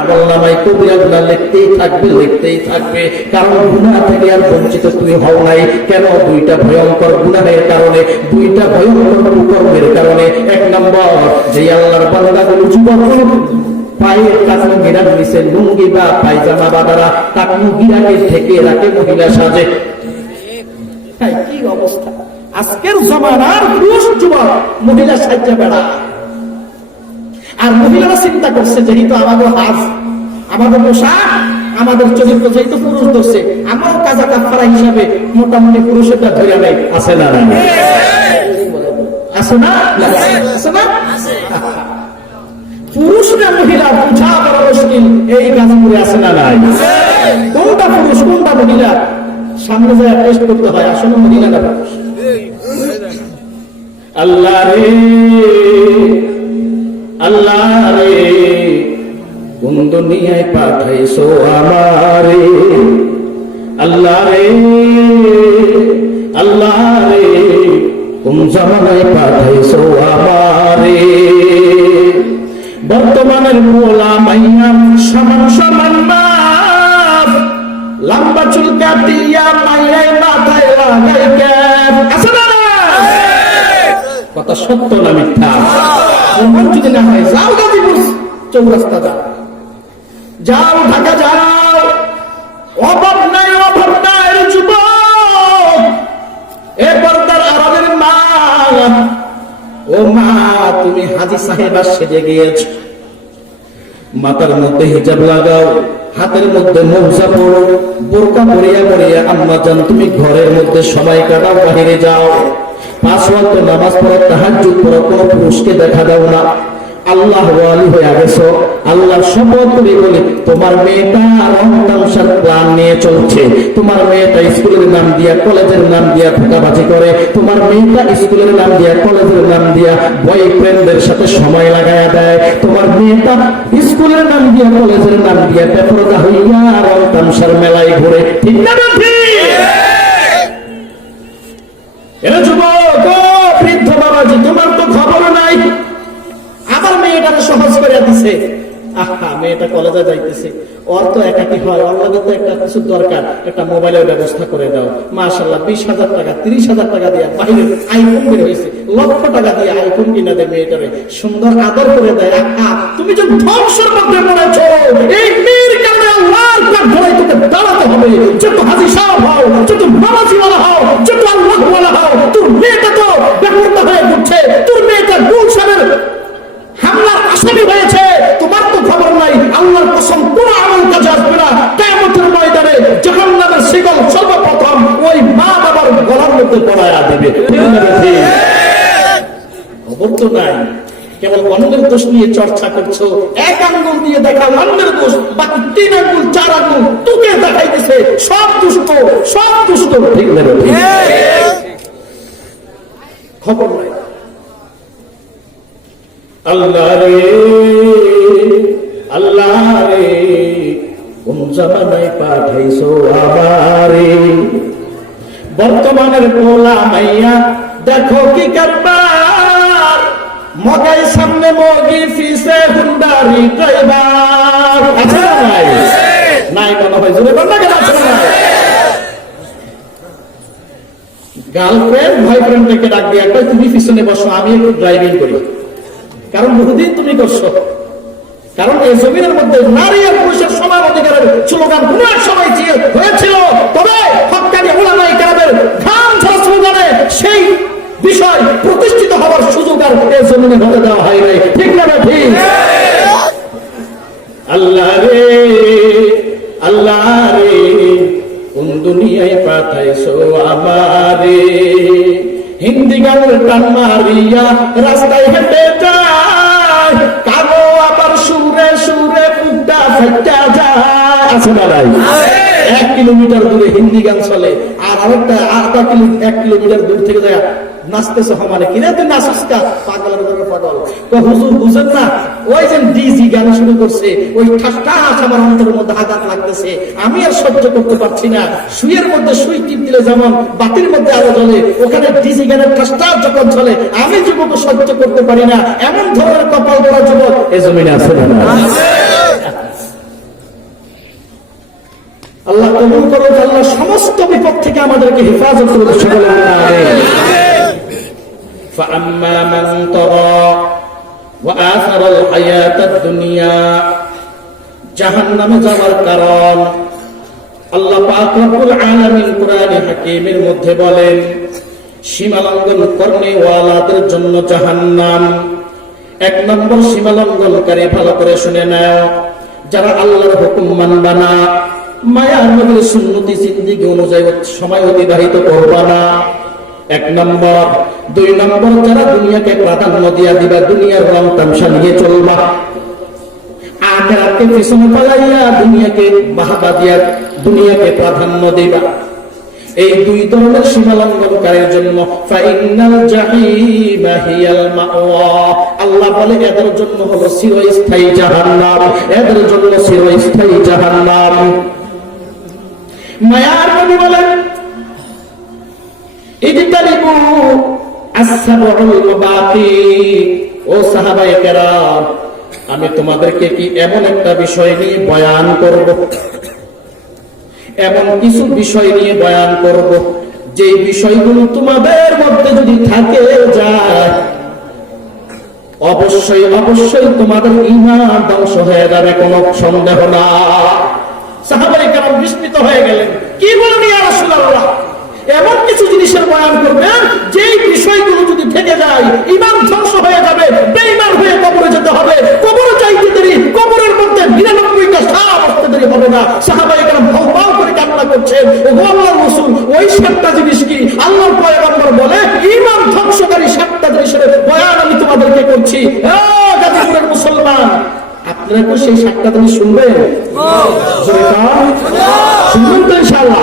আমলনামায় কবিরা গুনাহ লিখতেই থাকবে কারণ গুনাহ থেকে আর বঞ্চিত তুই হও নাই। কেন? দুইটা ভয়ঙ্কর গুনাহের কারণে, দুইটা ভয়ঙ্কর কুকর্মের কারণে। এক নম্বর, যে আল্লাহর বান্দাগুলো যুবক পায়ের টাকনু গিরার নিচে লুঙ্গি বা পায়জামা বা দ্বারা টাকনু গিরাকে ঢেকে রাখে, মহিলা সাজে। কি অবস্থা আজকের জমানার পুরুষ যুবক মহিলা সাজ্জা বেড়া। আর মহিলারা চিন্তা করছে যেহেতু আমাদের হাজ, আমাদের পোশাক, আমাদের চরিত্র যেহেতু পুরুষ ধরছে, আমরাও কাজা কাফারা হিসাবে মোটামুটি পুরুষেরটা ধরে নেই। আছে না? আছে না? আছে না? পুরুষরা মহিলা বুঝা বড় মুশকিল। এই গাজীপুরে আছে না? নাই। কোনটা পুরুষ কোনটা মহিলা সামনে যায় টেস্ট করতে হয়। আসলে মহিলা না পুরুষ। আল্লাহ রে আল্লাহ রে, কোন দুনিয়ায় পাঠাইছো আমারে। আল্লাহ রে আল্লাহ রে, কোন জামানায় পাঠাইছো আমারে। বর্তমানের মোলা মাইয়া সমান সমান মাপ, লম্বা চুল কাটিয়া মাইয়াই মাথায় লাগাই ক্যাপ। আছে না? কথা সত্য না মিথ্যা? প্রমাণ যদি না হয়, যাও গাজীপুর চৌরাস্তা যাও, ঢাকা যাও, অভাব নাই যুবক। এ পর্দার আড়ালের মা, ও মা, তুমি হাজী সাহেবা সেজে গিয়েছ। মাথার মধ্যে হিজাব লাগাও, হাতের মধ্যে মোজা পড়ো, বোরকা পরিয়া আম্মা জান তুমি ঘরের মধ্যে সময় কাটাও, বাহিরে যাও, 5 ওয়াক্ত নামাজ পড়ো, তাহাজ্জুদ পড়ো, কোন পুরুষকে দেখা দাও না। আল্লাহ ওয়ালি হয়ে গেছো। আল্লাহ শপথ করে বলি, তোমার মেয়েটা রমতামশার প্ল্যান নিয়ে চলছে। তোমার মেয়েটা স্কুলের নাম দিয়া, কলেজের নাম দিয়া ধোঁকাবাজি করে। তোমার মেয়েটা স্কুলের নাম দিয়া, কলেজের নাম দিয়া বয়ফ্রেন্ডদের সাথে সময় লাগায়া দেয়। তোমার মেয়েটা স্কুলের নাম দিয়া, কলেজের নাম দিয়া বেপরদা হইয়া রমতামশার মেলায় ঘুরে। ঠিক না? এরা যুবক, বৃদ্ধ বাবাজি, তোমার তো খবর নাই। আবার মেয়েটাকে সহজ করে দিছে। আহা, মেয়েটা কলেজে যাইতেছে, ওর তো একাকি হয়, ওর লাগে তো একটা কিছু দরকার, একটা মোবাইলের ব্যবস্থা করে দাও। মাশাআল্লাহ, 20,000 টাকা 30,000 টাকা দিয়ে বাইরে আইফোন বের হয়েছে, লক্ষ টাকা দিয়ে আইফোন কিনা দেয় মেয়েটারে, সুন্দর আদর করে দেয়। আহা, তুমি যে ধ্বংসের মধ্যে পড়েছ, এই মেয়ের কারণে আল্লাহর পাক ধরাই তোকে দাঁড়াতে হবে। যত হাজী সাহেব হও, যত নামাজি ওয়ালা হও, যত আল্লাহ ওয়ালা হও, তোর মেয়েটা তো বেপরদা হয়ে ঘুরছে, তোর মেয়েটা গুলশানের হামলার আসামি হয়েছে, তোমার তো খবর নাই। আল্লাহর কসম, কোন আমল কাজে আসবে না। কিয়ামতের ময়দানে জাহান্নামের শিকল সর্বপ্রথম ওই মা বাবার গলার মধ্যে পড়ায়া দিবে। খবর তো নাই, কেবল অন্যের দোষ নিয়ে চর্চা করছো। এক আঙ্গুল দিয়ে দেখা অন্যের দোষ, বাকি 3 আঙ্গুল 4 আঙ্গুল তোকে দেখাইতেছে। সব দুষ্ট। ঠিক না? খবর নাই। আল্লাহ রে আল্লাহ রে, কোন জামানায় পাঠাইছো আমারে। বর্তমানের পোলা মাইয়া দেখো কি কারবার, মগাই সামনে মগি ফিসে হুন্ডারি ড্রাইভার। আছে না? নাই। নাই মনে হয়, জোরে বল না কেন? আছে না? গার্লফ্রেন্ড বয়ফ্রেন্ডকে ডাক দিয়ে একটা, তুমি পিছনে বসো, আমি একটু ড্রাইভিং করি। কারণ বহুদিন তুমি করছো। কারণ এই জমিনের মধ্যে নারী আর পুরুষের সমান অধিকারের স্লোগান কোন এক সময় হয়েছিল, তবে হক্কানি উলামায়ে কেরামের ঘাম ঝরা স্লোগানে সেই বিষয় প্রতিষ্ঠিত হওয়ার সুযোগ আর এই জমিনে হতে দেওয়া হয় নাই। ঠিক না? ঠিক। আল্লাহ রে আল্লাহ রে, কোন দুনিয়ায় পাঠাইছো আমারে। হিন্দি গানের টান মারিয়া রাস্তায় হেঁটে যায়, কারো আবার সুরে সুরে বুকটা ফেটে যায়। আছে না? নাই। 1 কিলোমিটার দূরে হিন্দি গান চলে, আর আরেকটা 1 কিলোমিটার দূর থেকে যায় নাচতেছে। হমানে কিনা তুই নাচিস কা? পাগলের মতো পাগল। তো হুজুর বুঝেন না, ওই যে ডিজি গান শুরু করছে, ওই ঠাস আমার অন্তরের মধ্যে আঘাত লাগতেছে, আমি আর সহ্য করতে পারছি না। সুইয়ের মধ্যে সুই টিপ দিলে যেমন বাতির মধ্যে আলো জ্বলে, ওখানে ডিজি গানের ঠাস যখন চলে, আমি যুবক সহ্য করতে পারি না। এমন ধরনের কপাল করা যুবক এ জমিনে আছে না? কবুল করো, আল্লাহ সমস্ত বিপদ থেকে আমাদেরকে হেফাজত করো, সকলে আমিন। فأما من طغى وآثر الحياة الدنيا জাহান্নামে যাওয়ার কারণ আল্লাহ পাক রব্বুল আলামিন কোরআনে হাকীমের মধ্যে বলেন, সীমালঙ্ঘন করনেওয়ালাদের জন্য জাহান্নাম। এক নম্বর সীমালঙ্ঘনকারী, ভালো করে শুনে নাও, যারা আল্লাহর হুকুম মানবে না, মায়ার নবীর সুন্নতি জিন্দেগি অনুযায়ী সময় অতিবাহিত করবে না, এক নম্বর। দুই নম্বর, যারা দুনিয়াকে প্রাধান্য দিয়া দিবা, দুনিয়ার রং তামসা নিয়ে চলবা, আখিরাতকে পিছনে পালাইয়া দুনিয়াকে বাহাবা দিয়া দুনিয়াকে প্রাধান্য দিবা। এই দুই ধরনের সীমালঙ্ঘনকারীর জন্য ফাইনাল জাহিমা হিয়াল মাওয়া, আল্লাহ বলে এদের জন্য হলো চিরস্থায়ী জাহান্নাম, এদের জন্য চিরস্থায়ী জাহান্নাম। মায়ার নবী বলেন, ইজতানিবু আসসাবউল মুবাকি, ও সাহাবায়ে কেরাম, আমি তোমাদেরকে কি এমন একটা বিষয় নিয়ে বয়ান করব, এমন কিছু বিষয় নিয়ে বয়ান করব, যে বিষয়গুলো তোমাদের মধ্যে যদি থাকে যায়, অবশ্যই অবশ্যই তোমাদের ঈমান ধ্বংস হয়ে যাবে, কোনো সন্দেহ না। সাহাবায়ে কেরাম বিস্মিত হয়ে গেলেন, কি বলেন ইয়া রাসূলুল্লাহ, এমন কিছু জিনিসের বয়ান করবেন যে বিষয়গুলো যদি থেকে যায় ঈমান ধ্বংস হয়ে যাবে, বেঈমান হয়ে কবরে যেতে হবে, কবরে যাইতে দেরি, কবরের মধ্যে 99টা সাপ আসতে দেরি হবে না। সাহাবায়ে কেরাম ভাও ভাও করে কান্না করছেন, ও আল্লাহর রাসূল, ওই 7টা জিনিস কি? আল্লাহর পয়গম্বর বলে, ঈমান ধ্বংসকারী 7টা জিনিসের বয়ান আমি তোমাদেরকে করছি। গাজীপুরের মুসলমান, আপনারা কি সেই 7টা জিনিস শুনবেন? শুনবেন তো ইনশাআল্লাহ?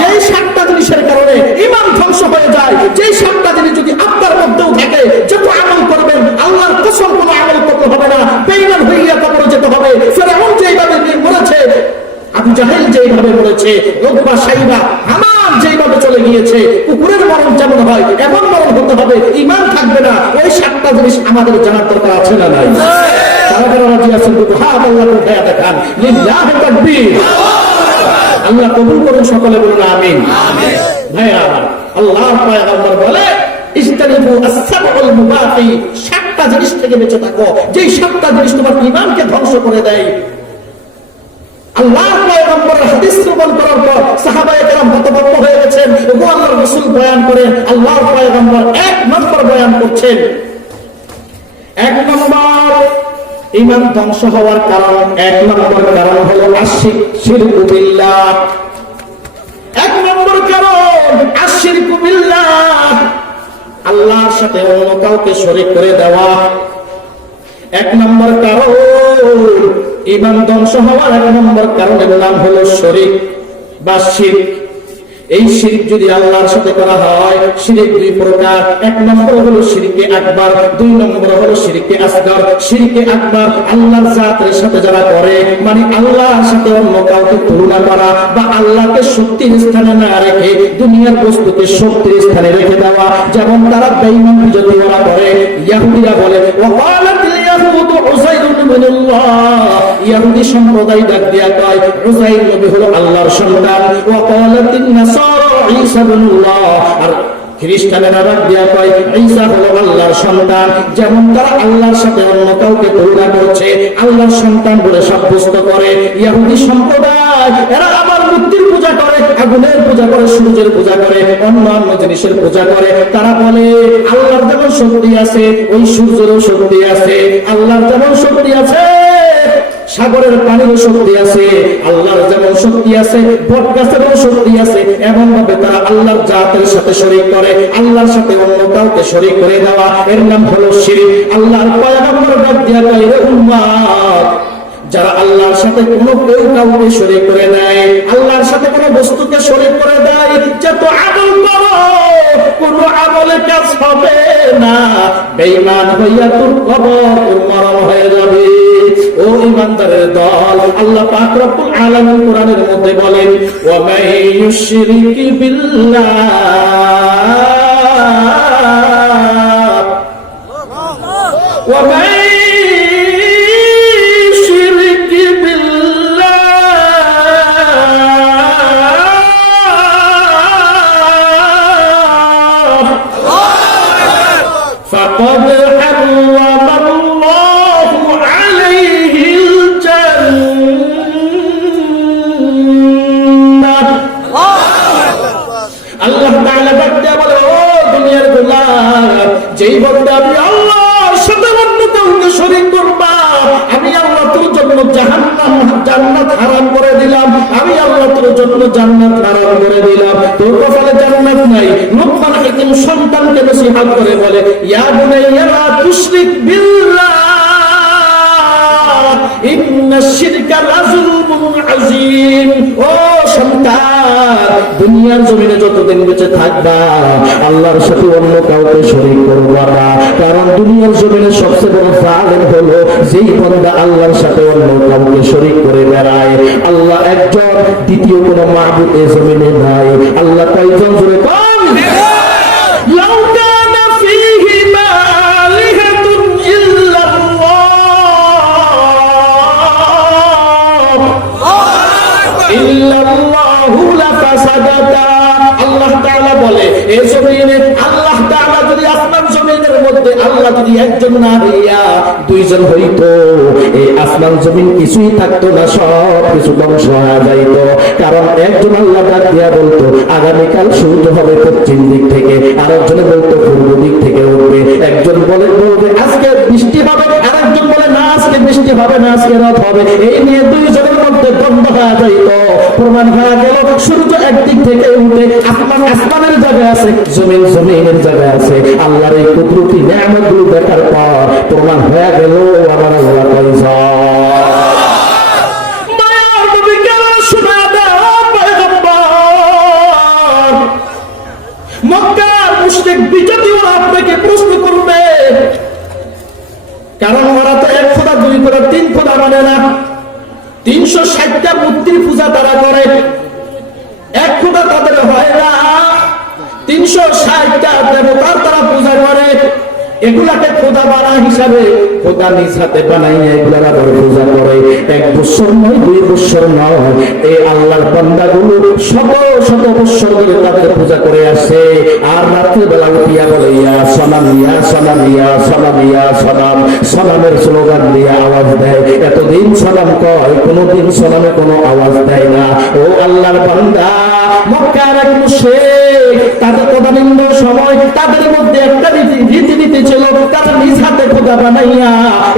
যেই 7টা জিনিসের কারণে ঈমান ধ্বংস হয়ে যায়, যেই 7টা জিনিস যদি আপনার মধ্যেও থাকে, যত আমল করবেন আল্লাহর কসম কোনো আমল করতে হবে না, বেঈমান হইয়া কবরে যেতে হবে। ফিরআউন যেইভাবে মরেছে, আবু জাহেল যেইভাবে মরেছে, উতবা সাইবা হামান যেইভাবে চলে গিয়েছে, কুকুরের মরণ যেমন হয় এমন মরণ হতে হবে, ঈমান থাকবে না। ওই 7টা জিনিস আমাদের জানার দরকার আছে না নাই? আল্লাহ কবুল করুন, সকলে বলুন আমিন। ভাইয়া আমার, আল্লাহর পয়গম্বর বলে, ইজতানিবু আসসাবউল মুবাকি, 7টা জিনিস থেকে বেঁচে থাকো, যেই 7টা জিনিস তোমার ঈমানকে ধ্বংস করে দেয়। আল্লাহর পয়গম্বরের হাদিস শ্রবণ করার পর সাহাবায়ে কেরাম হতভম্ব হয়ে গেছেন। ওগো আল্লাহর রাসূল বয়ান করেন, আল্লাহর পয়গম্বর 1 নম্বর বয়ান করছেন। 1 নম্বর ঈমান ধ্বংস হওয়ার কারণ, 1 নম্বর কারণ হলো আশিরকু বিল্লাহ। 1 নম্বর কারণ আশিরকু বিল্লাহ, আল্লাহর সাথে অন্য কাউকে শরীক করে দেওয়া। 1 নম্বর কারণ ঈমান ধ্বংস হওয়ার 1 নম্বর কারণের নাম হলো শরীক বা শিরক। এই শিরক যদি আল্লাহর সাথে করা হয়, শিরক 2 প্রকার। 1 নম্বর হলো শিরকে আকবার, 2 নম্বর হলো শিরকে আসগর। শিরকে আকবার আল্লাহর জাতের সাথে যারা করে, মানে আল্লাহর সাথে অন্য কাউকে তুলনা করা বা আল্লাহকে শক্তির স্থানে না রেখে দুনিয়ার বস্তুকে শক্তির স্থানে রেখে দেওয়া, যেমন তারা বেঈমান বিজতি ওরা করে। ইহুদিরা বলে, ওয়াকালাতিল ইয়াহুদু উযাইরুন ইবনুল্লাহ, ইহুদি সম্প্রদায় ডাক দিয়া কয় উযাইর নবী হলো আল্লাহর সন্তান। ওয়াকালাতিন নাসারা ঈসা ইবনুল্লাহ, আর খ্রিস্টানেরা ডাক দিয়া কয় ঈসা হলো আল্লাহর সন্তান। যেমন তারা আল্লাহর সাথে অন্য কাউকে তুলনা করছে, আল্লাহর সন্তান বলে সাব্যস্ত করে। ইহুদি সম্প্রদায় এরা আবার মূর্তির পূজা করে, আগুনের পূজা করে, সূর্যের পূজা করে, অন্যান্য জিনিসের পূজা করে। তারা বলে আল্লাহর যেমন শক্তি আছে ওই সূর্যেরও শক্তি আছে, আল্লাহর যেমন শক্তি আছে সাগরের পানিরও শক্তি আছে, আল্লাহর যেমন শক্তি আছে বট গাছেরও শক্তি আছে। এমন ভাবে তারা আল্লাহর জাতের সাথে শরীক করে, আল্লাহর সাথে অন্য কাউকে শরীক করে দেওয়া, এর নাম হলো শিরক। আল্লাহর পয়গম্বর ডাক দিয়া কয়, হে উম্মত, যারা আল্লাহর সাথে কোনো কেউ কাউকে শরীক করে দেয়, আল্লাহর সাথে কোনো বস্তুকে শরীক করে দেয়, যত আমল করো কোন আমলে কাজ হবে না, বেঈমান হইয়া তোর কবর মরণ হয়ে যাবে। ও ঈমানদারের দল, আল্লাহ পাক রব্বুল আলামিন কোরআনের মধ্যে বলেন, ওয়া মান ইউশরিক বিল্লাহ, ওয়া মান ইউশরিক বিল্লাহ জান্নাত হারাম করে দিলাম, আমি আল্লাহ তোর জন্য জান্নাত হারাম করে দিলাম, তোর কপালে জান্নাত নাই। লোকমান হাকিম সন্তানকে নসিহত করে বলে, ইয়া বুনাইয়া লা তুশরিক বিল্লাহ ইন্নাশ শিরকা লাযুলমুন আযীম। ও সন্তান, দুনিয়ার জমিনে যতদিন বেঁচে থাকবা আল্লাহর সাথে অন্য কাউকে শরীক করবা না, কারণ দুনিয়ার জমিনে সবচেয়ে বড় জালেম হলো যেই বান্দা আল্লাহর সাথে অন্য কাউকে শরীক করে বেড়ায়। আল্লাহ একজন, দ্বিতীয় কোনো মাবুদ এই জমিনে নাই। আল্লাহ কয়জন? জোরে কোন? লাউ কানা ফীহিমা আলিহাতুন ইল্লাল্লাহু লাফাসাদাতা। আল্লাহ তাআলা বলে, এই জমিনে আল্লাহ তাআলা যদি আসমান জমিনের মধ্যে আল্লাহ যদি একজন না হইয়া দুইজন হইতো, এই আসমান জমিন কিছুই থাকতো না, সব কিছু ধ্বংস হয়ে যাইতো। কারণ একজন আল্লাহ ডাক দিয়া বলতো আগামীকাল সূর্য হবে পশ্চিম দিক থেকে, আরেকজনে বলতো পূর্ব দিক থেকে উঠবে। একজন বলবে আজকে বৃষ্টি হবে, আরেকজন বলে না আজকে বৃষ্টি হবে না, আজকে রাত হবে। এই নিয়ে দুইজনের মধ্যে দ্বন্দ্ব হয়ে যাইতো। প্রমাণ হয়ে গেল সূর্য একদিক থেকে উঠে আসমান আসমানের জায়গায় আছে, জমিন জমিনের জায়গায় আছে। আল্লাহর এই কুদরতি নিয়ামতগুলো দেখার পর প্রমাণ হয়ে গেল আমার আল্লাহ কয়জন। মায়ার নবীকে শোনা দাও পয়গম্বর, মক্কার মুশরিক বিজাতি ওরা আপনাকে প্রশ্ন করবে, কারণ ওরা তো এক খোদা, দুই খোদা, তিন খোদা মানে না। 360টা মূর্তির পূজা তারা করে, এক খোদা তাদের হয় না, 360টা দেবতার তারা পূজা করে। এগুলাকে খোদা বানা হিসাবে খোদা নিজ হাতে বানাইয়া এগুলার আবার পূজা করে। 1 বছর নয়, 2 বছর নয়, এই আল্লাহর বান্দাগুলো শত শত বছর ধরে তাদের পূজা করে আসে। আর রাত্রে বেলা উঠিয়া বলে ইয়া সনাম, ইয়া সনাম, ইয়া সনাম, ইয়া সনাম, সনামের স্লোগান দিয়ে আওয়াজ দেয়। এতদিন সনাম কয়, কোনোদিন সনামে কোনো আওয়াজ দেয় না। ও আল্লাহর বান্দা, মক্কার এক মুশরিক তাদের তদানীন্তন সময় তাদের মধ্যে একটা রীতিনীতি ছিল, তারা নিজ হাতে খোদা বানাইয়া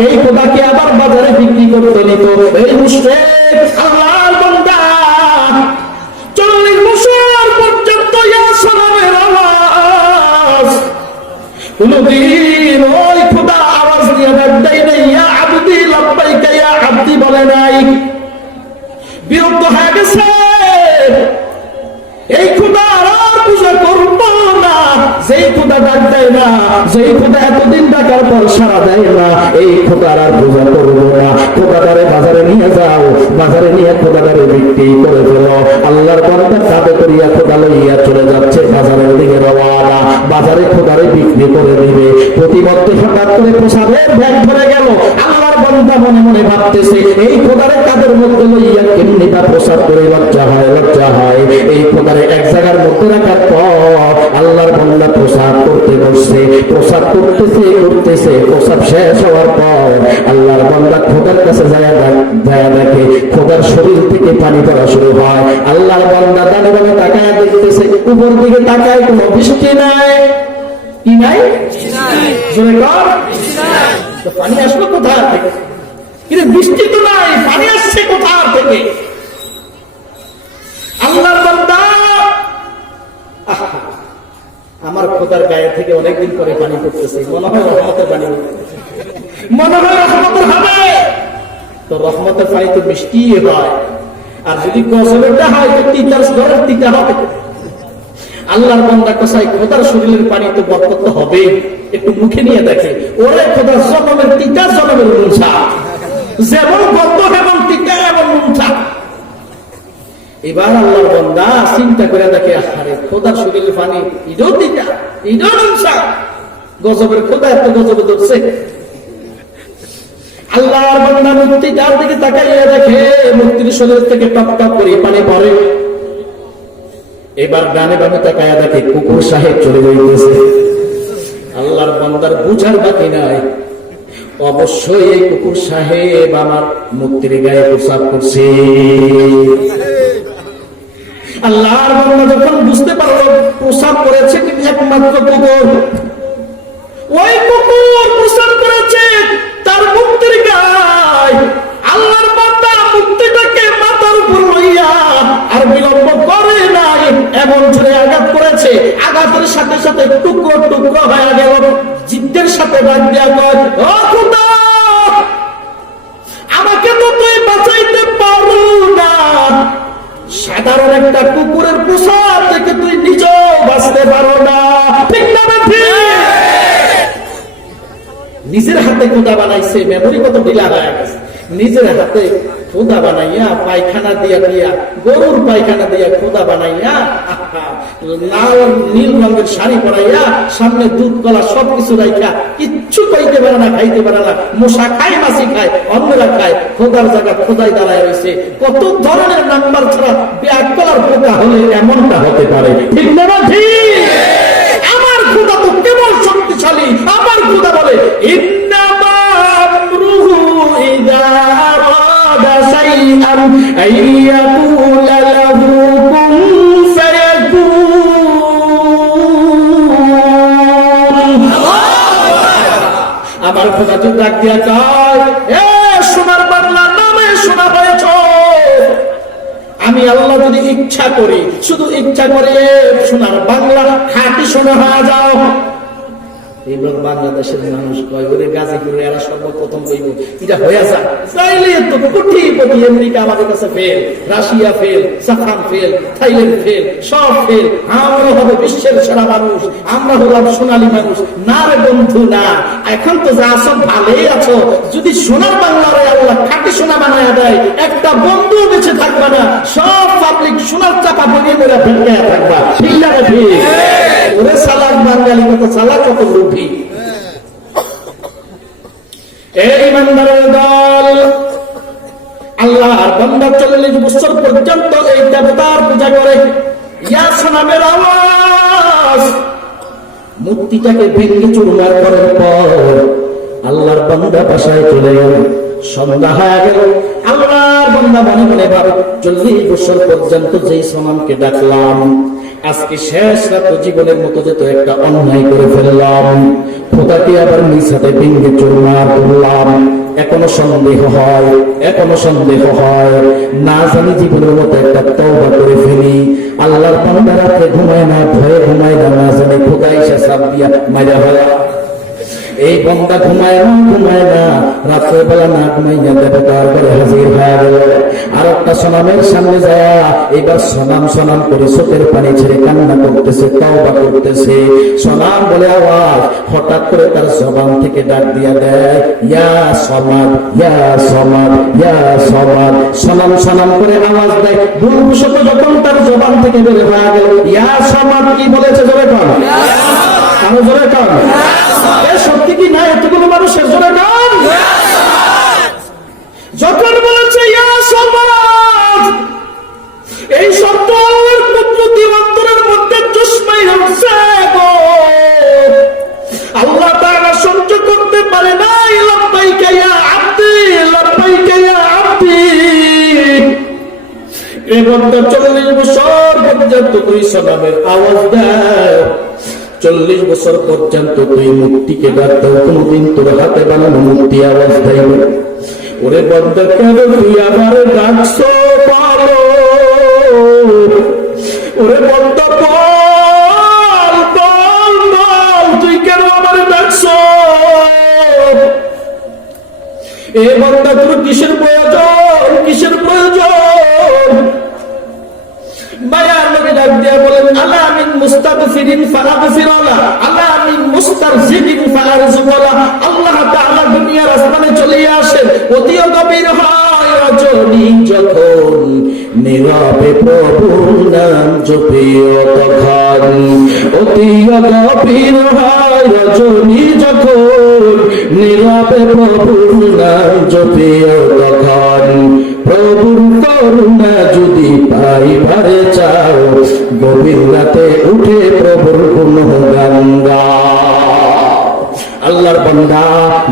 এই খোদাকে আবার বাজারে বিক্রি করতে নিত। এই মুশরিক আল্লাহর বান্দা 40 বছর পর্যন্ত ইয়া সনামের আওয়াজ, কোনদিন ওই খোদা আওয়াজ দিয়ে দেয় নাই, ইয়া আবদি লাব্বাইকা ইয়া আবদি বলে নাই। বিরক্ত হয়ে গেছে, এই খোদা আর পূজা করব না, যেই খোদা ডাক দেয় না, যেই খোদা এতদিন ডাকার পর সারা দেয় না, এই খোদার আর পূজা করবো না। খোদাদারে বাজারে নিয়ে যাও, বাজারে নিয়ে খোদাদারে বিক্রি করে ফেলো। আল্লাহর বান্দা কাঁধে করিয়া খোদা লইয়া চলে যাচ্ছে বাজারের দিকে রওনা, বাজারে খোদারে বিক্রি করে দিবে। প্রতিমধ্যে হঠাৎ করে প্রসাদের ব্যাগ ধরে গেল। আল্লাহর বান্দা মনে মনে ভাবতেছে এই খোদারে কাদের মধ্যে লইয়া কেমনি তা প্রসাদ করে লজ্জা হয়, লজ্জা হয়। এই খোদারে এক জায়গার মধ্যে রাখার পর আল্লাহর বান্দা প্রসাদ করতে বসছে, প্রসাদ করতেছে করতেছে, প্রসাদ শেষ হওয়ার পর আল্লাহর বান্দা খোদার কাছে যায় দেখে খোদার শরীর থেকে পানি পড়া শুরু হয়। আল্লাহর বান্দা ডানে বামে তাকায় দেখতেছে, উপর দিকে তাকায় কোনো বৃষ্টি নাই। কি নাই? জোরে কর, তো পানি আসলো কোথা থেকে? কিন্তু বৃষ্টি তো নাই, পানি আসছে কোথা থেকে? আল্লাহর বান্দা, আমার খোদার গায়ে থেকে অনেকদিন পরে পানি পড়তেছে, মনে হয় রহমতের পানি, মনে হয় রহমতের হবে। তো রহমতের পানি তো বৃষ্টি হয়, আর যদি গজবেরটা হয় তো তিতার ঘরের তিতা হবে। আল্লাহর বান্দা কসাই খোদার শরীরের পানি তো বরকত হবে, একটু মুখে নিয়ে দেখে, ওরে খোদার জনমের তিতা, জনমের মুনসা, যেমন গন্ধ এবং তিতা এবং মুনসা। এবার আল্লাহর বান্দা চিন্তা করে দেখে, আরে খোদার শরীরের পানি ইডো তিতা, ইডো মুনসা, গজবের খোদা এত গজবে ধরছে। আল্লাহর বান্দা মূর্তিটার দিকে তাকাইয়া দেখে মূর্তির শরীর থেকে টপ টপ করে পানি পড়ে। এবার ডানে বামে তাকাইয়া দেখে কুকুর সাহেব চলে যাইতেছে। আল্লাহর বান্দার বুঝার বাকি নাই, অবশ্যই এই কুকুর সাহেব আমার মূর্তির গায়ে প্রসাব করছে। আল্লাহর বান্দা যখন বুঝতে পারলো প্রসাব করেছে কিন্তু একমাত্র কুকুর, ওই কুকুর প্রসাব করেছে তার মুক্তির গায়ে। আল্লাহর বান্দা মুক্তিটাকে এমন জোরে আঘাত করেছে, আঘাতের সাথে সাথে টুকরো টুকরো হয়ে গেল। জিদ্দের সাথে ডাক দেয়া কয়, ও খোদা, আমাকে তো তুই বাঁচাইতে পারো না, সাধারণ একটা কুকুরের পোশাক থেকে তুই নিজেও বাঁচতে পারো না। ঠিক না ঠিক? নিজের হাতে খোদা বানাইছে, মেমোরি কত ঢিলা হয়ে গেছে। নিজের হাতে খোদা বানাইয়া, পায়খানা দিয়া দিয়া, গরুর পায়খানা দিয়া খোদা বানাইয়া, লাল নীল রঙের শাড়ি পরাইয়া, সামনে দুধ কলা সবকিছু রাইখা, কিচ্ছু পাইতে পারে না, খাইতে পারে না, মশা খায়, মাছি খায়, অন্যরা খায়, খোদার জায়গা খোদাই দাঁড়ায় রয়েছে। কত ধরনের নাম্বার ছাড়া ব্যাগ কলার পোকা হলে এমনটা হতে পারে। ঠিক না ঠিক? আমার খোদা তো কেবল শক্তিশালী। আমার খোদা বলে, ইন্নামা আমরুহু ইযা আরাদা শাইআন আইয়াকুলা লাহু কুন ফায়াকুন। আমার খোদা তো ডাক দিয়া কয়, এ সোনার বাংলার নামে শোনা হয়েছ, আমি আল্লাহ যদি ইচ্ছা করি, শুধু ইচ্ছা করে সোনার বাংলা খাঁটি সোনা হয়ে যাও। এবার বাংলাদেশের মানুষ কয়, ওরে গাজীপুরে এরা সর্বপ্রথম বইব, এটা হয়ে যায় চাইলে তো কোটি কোটি। আমেরিকা আমাদের কাছে fail, Russia fail, Japan fail, Thailand fail, সব ফেল। আমরা হবো বিশ্বের সেরা মানুষ, আমরা হলাম সোনালী মানুষ। না রে বন্ধু, না। এখন তো যা সব ভালোই আছো, যদি সোনার বাংলারে আল্লাহ খাঁটি সোনা বানায় দেয়, একটা বন্ধু বেঁচে থাকবে না, সব পাবলিক সোনার চাপা বনিয়ে মেরে ফেলতে থাকবা। ঠিক না ঠিক? ওরে চালাক বাঙালি, কত চালাক, কত লোভী। এই ইমানদারের দল, আল্লাহর বান্দা 40 বছর পর্যন্ত এই দেবতার পূজা করে। ইয়া সালামের আওয়াজ মূর্তিটাকে ভেঙে চুরমার করার পর আল্লাহর বান্দা বাসায় চলে গেল। সন্ধ্যা হয়ে গেল। আল্লাহর বান্দা মনে মনে ভাবে, 40 বছর পর্যন্ত যেই সনামকে ডাকলাম, আজকে শেষ রাত জীবনের মতো যেত একটা অন্যায় করে ফেললাম, খোদাকে আবার নিজ হাতে ভেঙে চুরমার করলাম। এখনো সন্দেহ হয়, এখনো সন্দেহ হয়, না জানি জীবনের মতো একটা তওবা করে ফেলি। আল্লাহর বান্দা রাতে ঘুমায় না, ভয়ে ঘুমায় না, না জানি খোদা এসে চাপ দিয়া মাইরা হয়। এই বন্দা ঘুমায় না, রাত্রে বেলা না ঘুমাইয়া দেবতার ঘরে হাজির হয়ে গেল। আর একটা সনামের সামনে যায়, এবার সনাম সনাম করে চোখের পানি ছেড়ে কান্না করতেছে, তওবা করতেছে। সনাম বলে আওয়াজ, হঠাৎ করে তার জবান থেকে ডাক দিয়া দেয়, ইয়া সমাদ, ইয়া সমাদ, ইয়া সমাদ। সনাম সনাম করে আওয়াজ দেয়। ভুলবশত যখন তার জবান থেকে বের হয়ে গেল, ইয়া সমাদ কি বলেছে জোরে কর, আরো জোরে কর। সত্যি কি না এতগুলো মানুষের জোরে কর? যখন বলেছে ইয়া সমাদ, এই শব্দ আল্লাহর কুদরতি অন্তরের মধ্যে চশমাই হচ্ছে গো। আল্লাহ তাআলা সহ্য করতে পারে না, লাব্বাইকা ইয়া আব্দি, লাব্বাইকা ইয়া আব্দি। এই বন্দা 40 বছর পর্যন্ত তুই সনামের আওয়াজ দেয়, 40 বছর পর্যন্ত তুই মূর্তিকে ডাকতেও কোনদিন তোর হাতে বানানো মূর্তি আওয়াজ দেয়। ওরে বন্দা, কেন তুই আবার ডাকছো পারো? ওরে বন্দা, বল বল বল, তুই কেন আবার ডাকছো? এ বন্দা, তোর কিসের প্রয়োজন, কিসের প্রয়োজন? মায়ার নবী ডাক দিয়া বলেন, আলা মিন মুস্তাগফিরিন ফাগফিরলা, আলা মিন মুস্তারজিদিন ফারজুকলা। আল্লাহ তাআলা দুনিয়ার আসমানে চলে আসেন, অতি গভীর হয় রজনী যখন, নীরবে প্রভুর নাম জপিও তখন। অতি গভীর হয় রজনী যখন, নীরবে প্রভুর নাম জপিও তখন। প্রভুর করুণা যদি পাইবারে চাও, গভীর রাতে উঠে প্রভুর গুণগান গাও। আল্লাহর বান্দা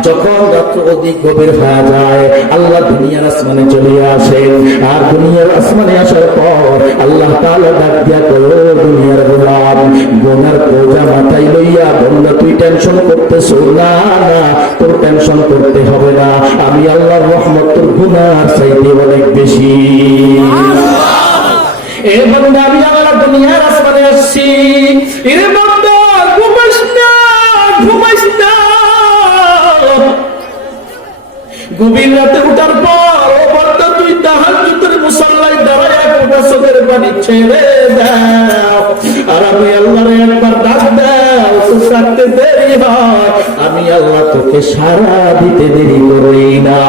যখন রাত্র অধিক গভীর হয়ে যায়, আল্লাহ দুনিয়ার আসমানে চলে আসেন। আর দুনিয়ার আসমানে আসার পর আল্লাহ তাআলা ডাক দিয়া কইলো, দুনিয়ার গোলাম, গুনার বোঝা মাথায় লইয়া বন্ধা তুই টেনশন করতেছ না, না তোর টেনশন করতে হবে না। আমি আল্লাহর রহমত তোর গুনার চাইতে অনেক বেশি। এ বান্দা আমি আল্লাহ দুনিয়ার আসমানে আসছি, এ বান্দা ঘুমাইস না, ঘুমাইস না। গভীর রাতে উঠার পর ও বান্দা তুই তাহাজ্জুদের মুসাল্লায় দাঁড়ায় ফোঁটা চোখের পানি ছেড়ে দাও, আর আমি আল্লাহর একবার ডাক দাও, তো থাকতে দেরি হয়, আমি আল্লাহ তোকে সারা দিতে দেরি করি না।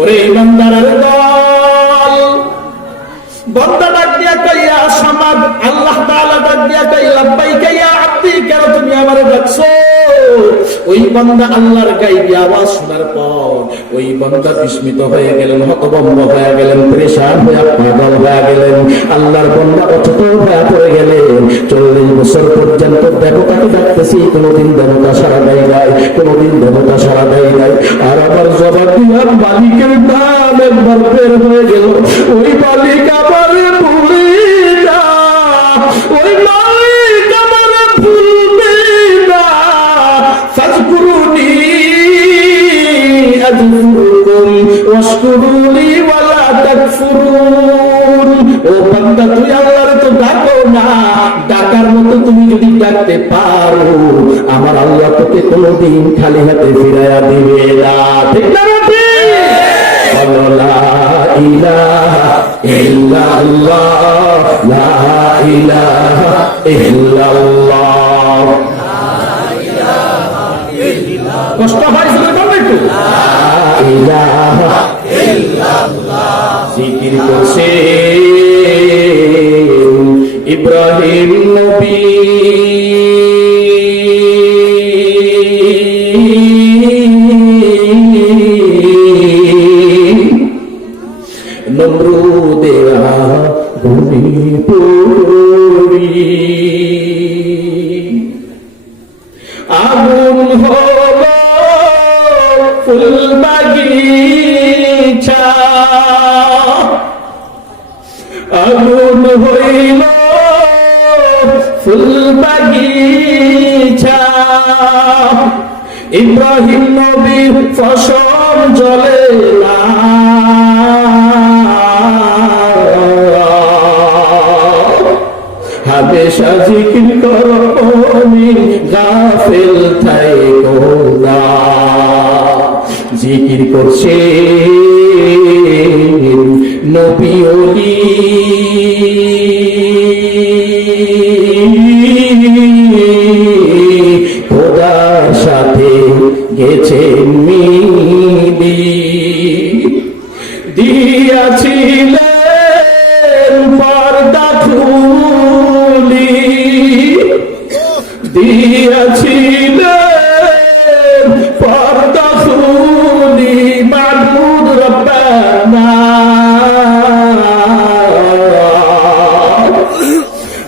ওরে ইমানদারের দল, বান্দা ডাক দিয়া কইয়া সমাদ, আল্লাহ তাআলা ডাক দিয়া কই লাব্বাইকা ইয়া আব্দি, কেন তুমি আমারে ডাকছো? ওই বান্দা আল্লাহর গায়বী আওয়াজ শোনার পর ওই বান্দা বিস্মিত হয়ে গেলেন, হতভম্ব হয়ে গেলেন, পরেশান হয়ে পাগল হয়ে গেলেন। আল্লাহর বান্দা অচেত হয়ে পড়ে গেলেন। 40 বছর পর্যন্ত দেবতাকে ডাকতেছি, কোনোদিন দেবতা সাড়া দেয় নাই, কোনোদিন দেবতা সাড়া দেয় নাই। আর আবার জবাব দিলাম, মালিকের নাম একবার বের হয়ে গেল, ওই মালিক আমারে ভুলে না, ওই মালিক আমারে ভুলবে না। ফাজকুরুনি আযকুরুকুম ওয়াশকুরুলি ওয়ালা তাকফুরুন। ও বান্দা তুই আল্লাহর তো ডাকো না, ডাকার মতো তুমি যদি ডাকতে পারো, আমার আল্লাহ তোকে কোনোদিন খালি হাতে ফিরাইয়া দিবে না। ঠিক না? লা ইলাহা ইল্লাল্লাহ, লা ইলাহা ইল্লাল্লাহ। কষ্ট হয়েছিল একটু, জিকির করছে ইব্রাহিম নবী, নমরুদেরা ভূমি পড়ি, আগুন হলো ফুল বাগিচা, আগুন হইল ফুল বাগিচা, ইব্রাহিম নবীর ফসল জ্বলে না। হামেশা জিকির করো, গাফিল থাইকো না। জিকির করছে নবী ওলি, খোদার সাথে গেছেন মিলি, দিয়াছিলেন পর্দা খুলি, দিয়াছিলেন পর্দা খুলি, মাবুদ রব্বানা।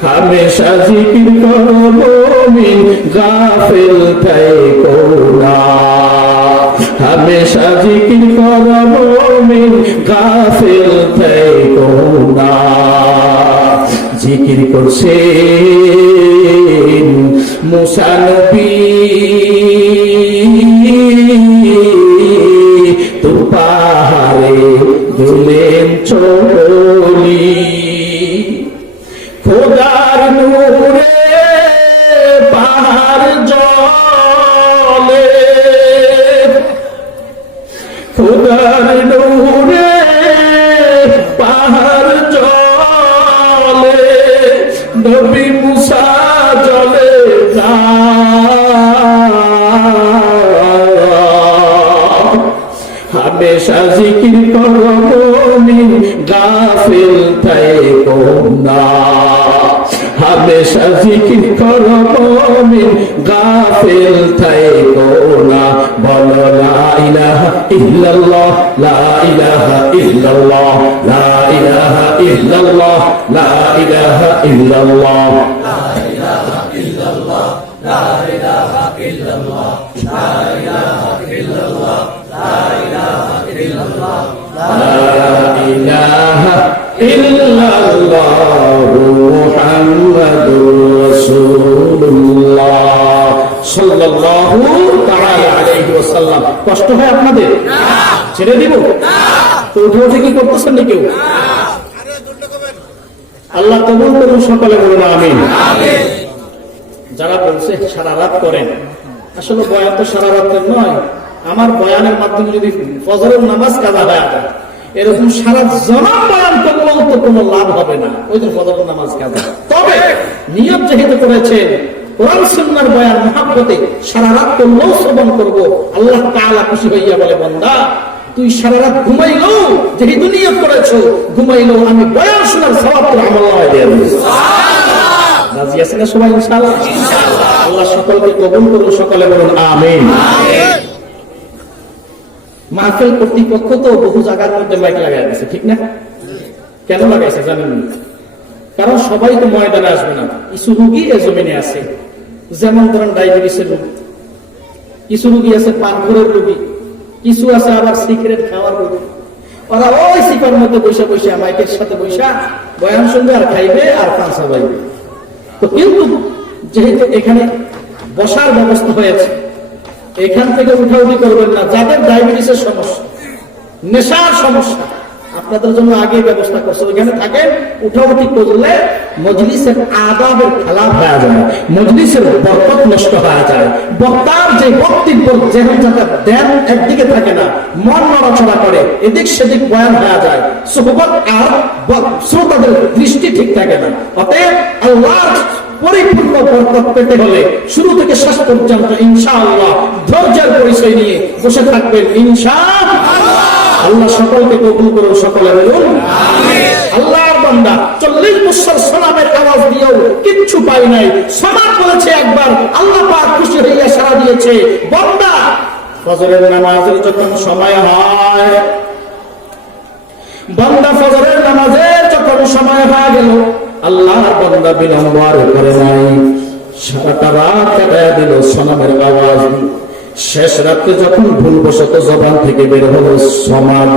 হামেশা জিকির করো মুমিন, গাফিল থাইকো না। হামেশা জিকির করো মুমিন, গাফিল থাইকো না। জিকির করছে মুসা নবী, তুর পাহাড়ে দিলেন চলি, খোদার নূরে পাহাড় জ্বলে, খোদার নূরে পাহাড় জ্বলে, নবী মুসা জ্বলে না। হামেশা জিকির করো মুমিন, গাফিল থাইকো না। হামেশা জিকির করো মুমিন, গাফিল থাইকো না। বলো লা ইলাহা ইল্লাল্লাহ, লা ইলাহা ইল্লাল্লাহ, লা ইলাহা ইল্লাল্লাহ, লা ইলাহা ইল্লাল্লাহ, লা ইলাহা ইল্লাল্লাহ, লা ইলাহা ইল্লাল্লাহ, লা ইলাহা ইল্লাল্লাহ, লা ইলাহা ইল্লাল্লাহ, লা ইলাহা ইল্লাল্লাহু মুহাম্মাদুর রাসূলুল্লাহ সাল্লাল্লাহু তাআলা আলাইহি ওয়াসাল্লাম। কষ্ট হয় আপনাদের? না। ছেড়ে দিব? না। তো উঠে উঠে কি করতেছেন না কেউ? না। আল্লাহ কবুল করুন, সকলে বলুন আমিন। যারা বলছে সারা রাত করেন, আসলে বয়ান তো সারা রাতের নয়। আমার বয়ানের মাধ্যমে যদি ফজরের নামাজ কাজা হয়, এরকম সারা জনম বয়ান করলেও তো কোনো লাভ হবে না, ওই দিন ফজরের নামাজ কাজা। তবে নিয়ম যেহেতু করেছেন কোরআন সুন্নাহর বয়ান মহব্বতে সারা রাত করলেও শ্রবণ করবো, আল্লাহ তাআলা খুশি হইয়া বলে, বান্দা তুই সারা রাত ঘুমাইলো, যেহেতু নিয়ত করেছো ঘুমাইলো, আমি বয়ান শোনার সওয়াব তোর আমলনামায় দিয়ে দেব। রাজি আছেন না সবাই ইনশাআল্লাহ? আল্লাহ সকলকে কবুল করুন, সকলে বলুন আমিন। মাহফিল কর্তৃপক্ষ তো বহু জায়গার মধ্যে মাইক লাগাই দিয়েছে, ঠিক না? কেন লাগাইছে জানেন? কারণ সবাই তো ময়দানে আসবে না, কিছু রুগী এ জমিনে আছে। যেমন ধরেন ডায়াবেটিসের রোগী, কিছু রুগী আছে পানখোরের রোগী, কিছু আছে আবার সিগারেট খাওয়ার রোগী। ওরা ওই সিকার মধ্যে বসে বসে মাইকের সাথে বসে বয়ান শুনবে আর খাইবে আর পাঁচা বাইবে। তো কিন্তু যেহেতু এখানে বসার ব্যবস্থা হয়েছে, এখান থেকে উঠাউঠি করবেন না। যাদের ডায়াবেটিসের সমস্যা, নেশার সমস্যা, আপনাদের জন্য আগে ব্যবস্থা করছে, ওইখানে থাকেন। উঠাউঠি করলে মজলিসের আদাবের খেলাফ হয়ে যায়, মজলিসের বরকত নষ্ট হয়ে যায়। বক্তার যে বক্তব্য যেমন দেন একদিকে থাকে না, মন নড়াচড়া করে, এদিক সেদিক বয়ান হয়ে যায়, সুহবত আর শ্রোতাদের দৃষ্টি ঠিক থাকে না। অতএব আল্লাহর পরিপূর্ণ বরকত পেতে হলে শুরু থেকে শেষ পর্যন্ত ইনশাআল্লাহ ধৈর্যের পরিচয় নিয়ে বসে থাকবেন ইনশাআল্লাহ। আল্লাহ সকলকে কবুল করুন, সকলে বলুন আমিন। আল্লাহর বান্দা 40 বছর সালামের আওয়াজ দিয়েও কিচ্ছু পাই নাই। সালাম বলেছে একবার, আল্লাহ পাক খুশি হইয়া সাড়া দিয়েছে। বান্দা ফজরের নামাজের যখন সময় হয়, বান্দা ফজরের নামাজের যখন সময় হয়ে গেল, আল্লাহর বান্দা বিলম্ব আর করে নাই, সারাটা রাত কাটায়া দিল সালামের আওয়াজ। শেষ রাত্রে যখন ভুলবশত জবান থেকে বের হলো সমাদ,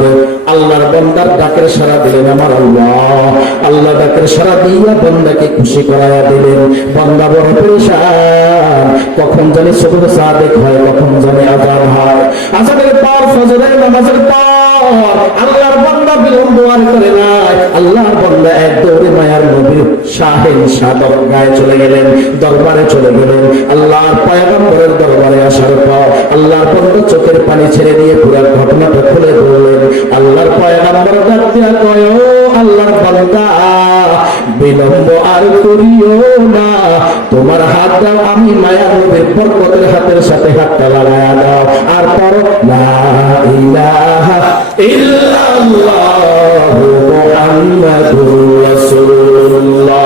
আল্লাহর বান্দার ডাকের সাড়া দিলেন আমার আল্লাহ। আল্লাহ ডাকের সাড়া দিয়া বান্দাকে খুশি করাইয়া দিলেন। বান্দা বড় পেরেশান, কখন জানি সুবহ সাদেক হয়, কখন জানি আযান হয়। আযানের পর ফজরের নামাজের পর আল্লাহর বান্দা বিলম্ব আর করে নাই। আল্লাহর বান্দা এক দৌড়ে মায়ার নবীর শাহেন সাদর গায়ে চলে গেলেন, দরবারে চলে গেলেন। আল্লাহর পয়গম্বরের দরবারে আসার পর আল্লাহর বান্দা চোখের পানি ছেড়ে দিয়ে পুরো ঘটনাটা খুলে বললেন। আল্লাহর পয়গম্বর ডাক দিয়া কয়, ও আল্লাহর বান্দা, বিলম্ব আর করিও না, তোমার হাত দাও, আমি মায়ার নবীর বরকতের হাতের সাথে হাতটা লাগায়া দাও, আর পড়ো লা ইলাহা ইল্লাল্লাহু মুহাম্মাদুর রাসূলুল্লাহ।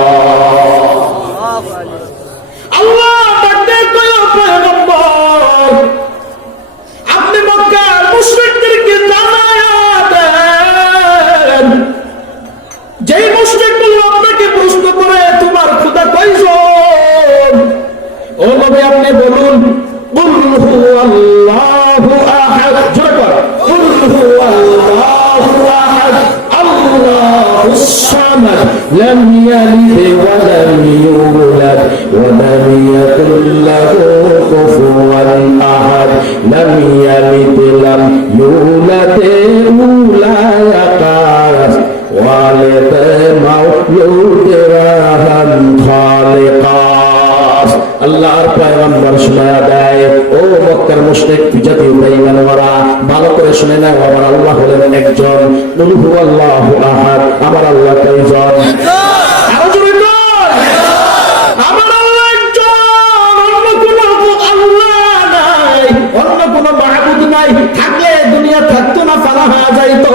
لم يلد ولم يولد ولم يكن له كفوا أحد لم يلد لم يولد ولا يقاس والد مولود رحم خالقاس। আল্লাহর পয়গম্বর শোনায়া দেয়, ও মক্কার মুশরিক জাতি বেঈমানরা, ভালো করে শুনে নাও, আমার আল্লাহ হলেন একজন। কুল হুয়াল্লাহু আহাদ, আমার আল্লাহ কয়জন? আরো জোরে বল, আমার আল্লাহ একজন, অন্য কোনো আল্লাহ নাই, অন্য কোনো মাবুদ নাই। থাকলে দুনিয়া থাকতো না, ফানা হয়ে যাইতো।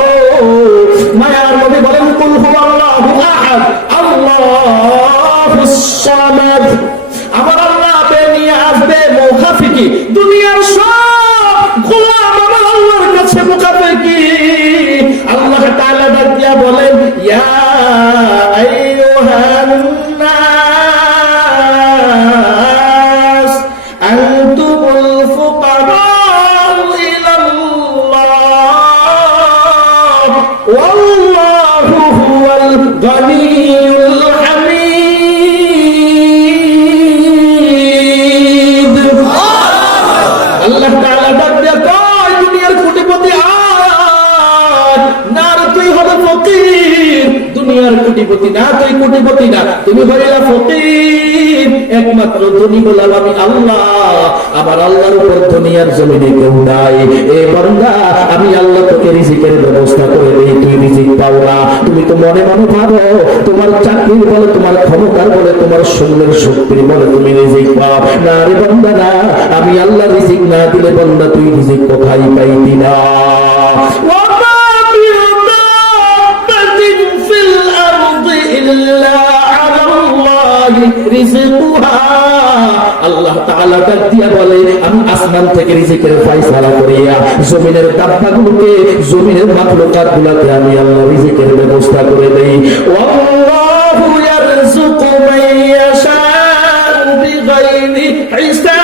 মায়ার নবী বলেন, কুল হুয়াল্লাহু আহাদ, আল্লাহুস সামাদ। আমার আল্লাহ নিয়ে আসবে মুখাফিকি, দুনিয়ার সব গোলাম আমার আল্লাহর কাছে মুখাফিকি। আল্লাহ তাআলা ডাক দিয়া বলেন, ইয়া আইয়ুহান নাস আনতুমুল ফুকারাউ ইলাল্লাহ ওয়াল্লাহু হুয়াল গনিয়্যুল হামিদ। আল্লাহ তাআলা ডাক দিয়া কয়, দুনিয়ার কোটিপতি আয় না, তুই হবে ফকির। দুনিয়ার কোটিপতি না, তুই কোটিপতি না, তুমি হইলা ফকির। একমাত্র ধনী বললাম আমি আল্লাহ, আমার আল্লাহর উপর দুনিয়ার জমিনে কেউ নাই। এ বান্দা, আমি আল্লাহ তোকে রিজিকের ব্যবস্থা করে দেই, তুই রিজিক পাও না। তুমি তো মনে মনে ভাবো তোমার চাকরির বলে, তোমার ক্ষমতার বলে, তোমার শরীরের শক্তির বলে তুমি রিজিক পাও না। রে বান্দা না, আমি আল্লাহ রিজিক না দিলে বান্দা তুই রিজিক কোথায় পাইতি না। আল্লাহ তাআলা ডাক দিয়া বলে, আমি আসমান থেকে রিজিকের ফয়সালা করিয়া জমিনের দাব্বাগুলোকে, জমিনের মাখলুকাতগুলোকে আমি আল্লাহ রিজিকের ব্যবস্থা করে দেই। ওয়াল্লাহু ইয়ারযুকু মান ইয়াশাউ বিগাইরি হিসাব।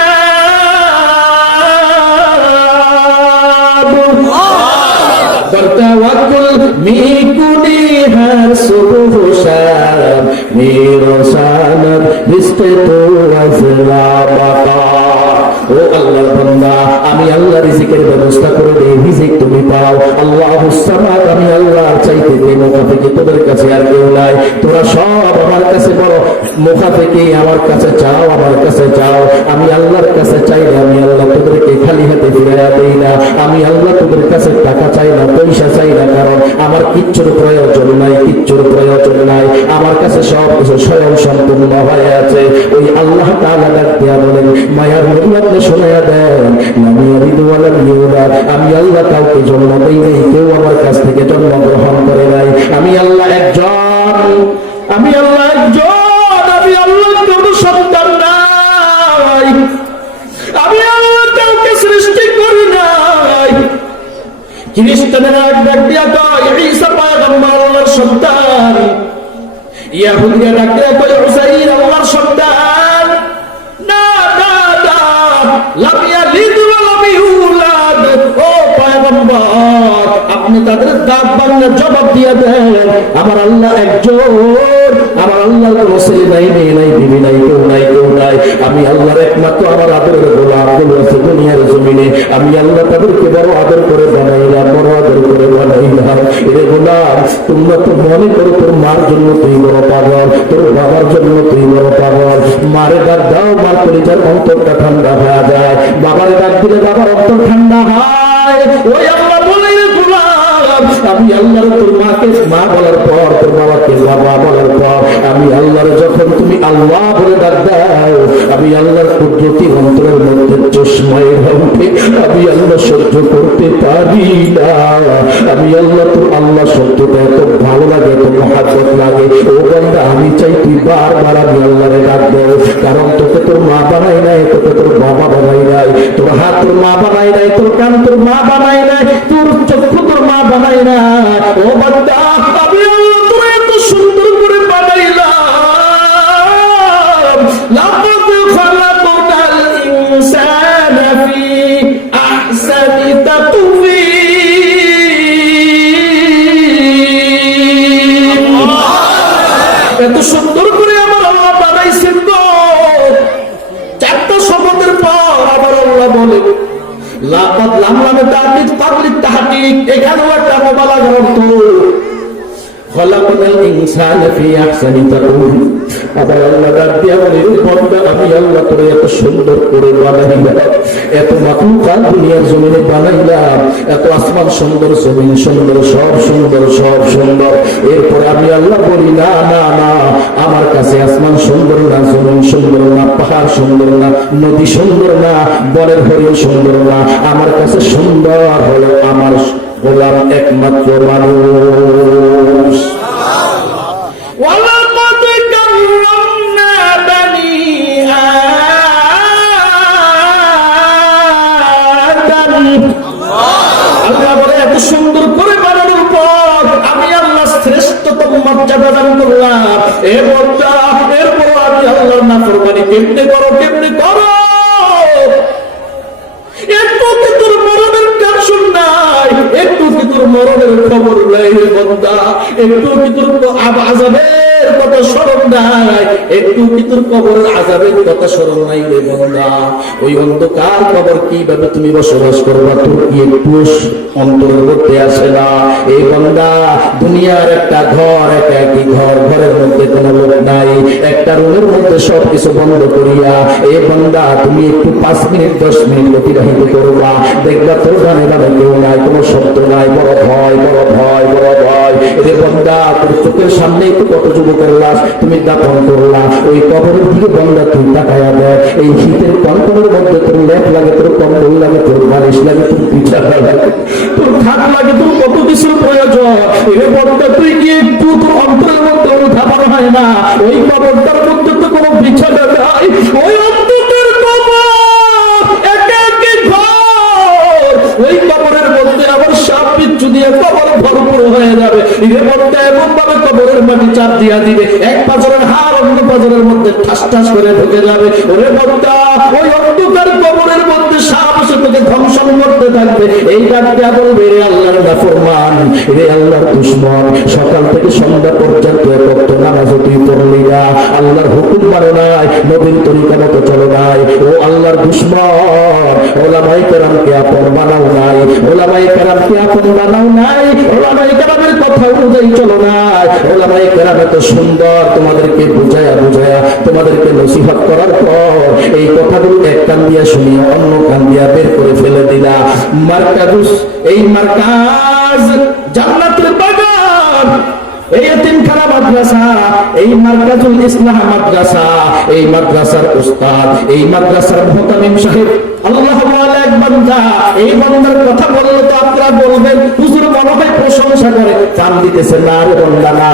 বরতাওয়াক্কুল মিকুনি হার সুবহ শাম মিরসানাত রিজকে তো ওয়াসলা বাকা। ও আল্লাহর বান্দা, আমি আল্লাহ রিজিকের ব্যবস্থা করে দেই, রিজিক তুমি পাও। আল্লাহুস সামাদ, আমি আল্লাহর চাইতে কে মুখাফেকি তোদের কাছে আর কেউ নাই। তোরা সব আমার কাছে বড় মুখাফেকি, আমার কাছে চাও, আমার কাছে চাও। আমি আল্লাহর কাছে চাইলে আমি আল্লাহ তোদেরকে খালি হাতে ফিরাইয়া দেই না। আমি আল্লাহ তোদের কাছে টাকা চাই না, পয়সা চাই না, কারণ আমার কিচ্ছুর প্রয়োজন নাই, কিচ্ছুর প্রয়োজন নাই। আমার কাছে সব কিছু স্বয়ং সম্পূর্ণ হয়ে আছে। ওই আল্লাহ তাআলা ডাক দিয়া বলেন, মায়ার নবী আপনি শোনায়া দেন, আমি আমি আল্লাহ কাউকে জন্ম দেই নাই, কেউ আমার কাছ থেকে জন্মগ্রহণ করে নাই। আমি আল্লাহ একজন, আমি আল্লাহ একজন, আমি আল্লাহ কোনো সন্তান নাই, আমি আল্লাহ কাউকে সৃষ্টি করি নাই। খ্রিস্টানেরা ডাক দিয়া কয় ঈসা পয়গম্বর আল্লাহর সন্তান, ইহুদিরা ডাক দিয়া কয় উযাইর আল্লাহর সন্তান। না না না, লাম ইয়ালিদ ওয়া লাম ইউলাদ। ও পয়গম্বর, আপনি তাদের দাঁত ভাঙা জবাব দিয়ে দেন, আমার আল্লাহ একজন, আমার আল্লাহর কোনো ছেলে নাই, মেয়ে নাই, বিবি নাই, কেউ নাই, কেউ নাই। আমি আল্লাহর একমাত্র আমার আদরের গোলামগুলো আছে দুনিয়ার জমিনে, আমি আল্লাহ তাদেরকে বড় আদর করে বানাইলাম, বড় আদর করে বানাইলাম। এরে গোলাম, তোমরা তো মনে করো তোর মার জন্য তুই বড় পাগল, তোর বাবার জন্য তুই বড় পাগল। মারে ডাক দাও, মার কলিজার অন্তরটা ঠান্ডা হয়ে যায়। বাবারে ডাক দিলে বাবার অন্তর ঠান্ডা হয়। ওই আল্লাহ বলে, আমি আল্লাহর তোর মাকে মা বলার পর, তোর বাবাকে বাবা বলার পর, আমি আল্লাহর যখন তুমি আল্লাহ বলে ডাক দাও, আমি আল্লাহর কুদরতি অন্তরের মধ্যে চশমায় ভাঙবে, আমি আল্লাহ সহ্য করতে পারি না। আমি আল্লাহ তোর আল্লাহ শব্দটা এত ভালো লাগে, এত মহাব্বত লাগে। ও বান্দা, আমি চাই তুই বারবার আমি আল্লাহরে ডাক দাও, কারণ তোকে তোর মা বানাই নাই, তোকে তোর বাবা বানাই নাই, তোর হাত তোর মা বানাই নাই, তোর কান তোর মা বানাই নাই, তোর চক্ষু তোর মা বানাই না। ও বান্দা, আমি আল্লাহ তোর এত সুন্দর করে বানাইলাম। লাকাদ খালাকনাল ইনসানা ফি আহসানি তাকওয়িম। এত সুন্দর করে আমার আল্লাহ বানাইছেন গো। চারটা শপথের পর আবার আল্লাহ বলে, লাকাদ লামলামে তাকিদ তাকলিদ তাহকিক, এখানেও একটা মুবালাগার অর্থ। খালাকনাল ইনসানা ফি আহসানি তাকওয়িম। আবার আল্লাহ ডাক দিয়া বলে, বান্দা, আমি আল্লাহ তোরে এত সুন্দর করে বানাইলাম, এত মাখলুকাত দুনিয়ার জমিনে বানাইলাম, এত আসমান সুন্দর, জমিন সুন্দর, সব সুন্দর, সব সুন্দর। এরপরে আমি আল্লাহ বলি, না না না, আমার কাছে আসমান সুন্দর না, জমিন সুন্দর না, পাহাড় সুন্দর না, নদী সুন্দর না, বনের হরিণ সুন্দর না, আমার কাছে সুন্দর হলো আমার গোলাম একমাত্র মানুষ। ওয়ালাকাদ কাররামনা বানি আদম। আল্লাহ বলে, এত সুন্দর করে বানানোর পর আমি আল্লাহ শ্রেষ্ঠতম মর্যাদা দান করলাম। এরপর আমি আল্লাহর নাফরমানি কেমনে করো, কেমনে করো। একটু কি তোর মরণের টেনশন নাই, একটু কি তোর মরণের খবর নাই রে বান্দা, একটু কি তোর আযাবের কবরের কথা স্মরণ নাই, একটু কি তোর কবরের আযাবের কথা স্মরণ নাই রে বান্দা? ওই অন্ধকার কবর কিভাবে তুমি বসবাস করবা, তোর কি একটু অন্তরের মধ্যে আসে না? এই বান্দা, দুনিয়ার একটা ঘর, একা একই ঘর, ঘরের মধ্যে কোনো লোক নাই, একটা রুমের মধ্যে সবকিছু বন্ধ করিয়া এই বান্দা তুমি একটু 5 মিনিট 10 মিনিট অতিবাহিত করবা, দেখবা তোর গানে গানে কেউ নাই, কোনো শব্দ নাই, বড় ভয় বড় ভয় বড় ভয়। এদের বান্দা, তোর চোখের সামনে একটু কত যুবকের লাশ তুমি দাফন করলা, ওই কবরের দিকে বান্দা তুই তাকায়া দেয়, এই শীতের কনকনের মধ্যে তোর লেপ লাগে, তোর কম্বল লাগে, তোর বালিশ লাগে, তোর পিছানা লাগে, তোর খাট লাগে, তোর কত কিছুর প্রয়োজন। এর বান্দা, তুই কি একটু তোর অন্তরের মধ্যে অনুধাবন হয় না? ওই কবরটার মধ্যে তো কোনো বিছানা নাই, ওই অন্তরের কবর একাকী ঘর, ওই কবরের মধ্যে আবার সাপ বিচ্ছু দিয়ে কবর ভরপুর হয়ে যাবে। এর মধ্যে এমন ভাবে কবরের মাটি চাপ দিয়া দিবে, এক পাজরের হাড় অন্য পাজরের মধ্যে ঠাস ঠাস করে ঢুকে যাবে। ওরে বন্ধা, ওই অন্ধকার কবরের মধ্যে সাপ এসে তোকে ধ্বংসন করতে থাকবে। এই ডাকটা বলবে, রে আল্লাহর নাফরমান, রে আল্লাহর দুশমন, সকাল থেকে সন্ধ্যা পর্যন্ত এত নামাজ তুই পড়লি না, আল্লাহর হুকুম মানো নাই, নবীর তরিকা মতো চলো নাই, ও আল্লাহর দুশমন, ওলামায়ে কেরামকে আপন বানাও নাই, ওলামায়ে কেরামকে আপন বানাও নাই, ওলামায়ে কেরামের কথা অনুযায়ী চলো নাই। ওলামায়ে কেরাম এত সুন্দর, তোমাদেরকে বুঝায়া বুঝায়া তোমাদেরকে নসিহত করার পর এই কথাগুলো এক কান দিয়া শুনিয়ে অন্য কান দিয়া বের করে ফেলে দিলা। মার্কাজ, এই মার্কাজ জান্নাতের বাগান, এই এতিমখানা মাদ্রাসা, এই মার্কাজুল ইসলাহ মাদ্রাসা, এই মাদ্রাসার উস্তাদ, এই মাদ্রাসার মুহতামিম সাহেব, আল্লাহ ওয়ালা এক বান্দা, এই বান্দার কথা বললে তো আপনারা বলবেন হুজুর মনে হয় প্রশংসা করে, কান দিতেছে না রে বান্দা না।